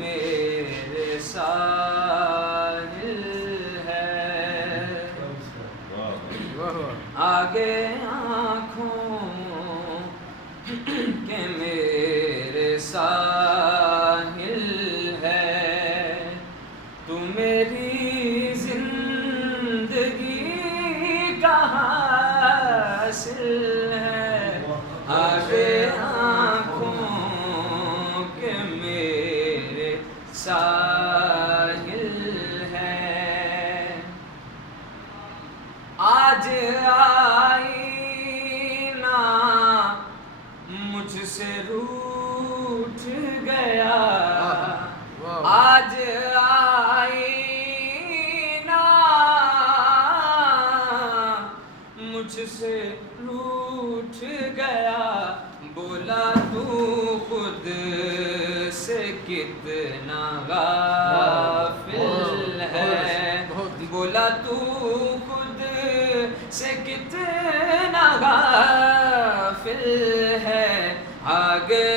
میرے ساحل ہے، آگے آنکھوں کے میرے ساحل ہے، تو میری زندگی کا حاصل ہے، آگے آنکھوں کے میرے ساحل ہے، آج آئینہ مجھ سے روٹھ گیا، آج آئینہ مجھ سے روٹھ گیا، بولا تو خود سے کتنا غافل ہے، بولا تو خود سے کتنا غافل ہے، آگے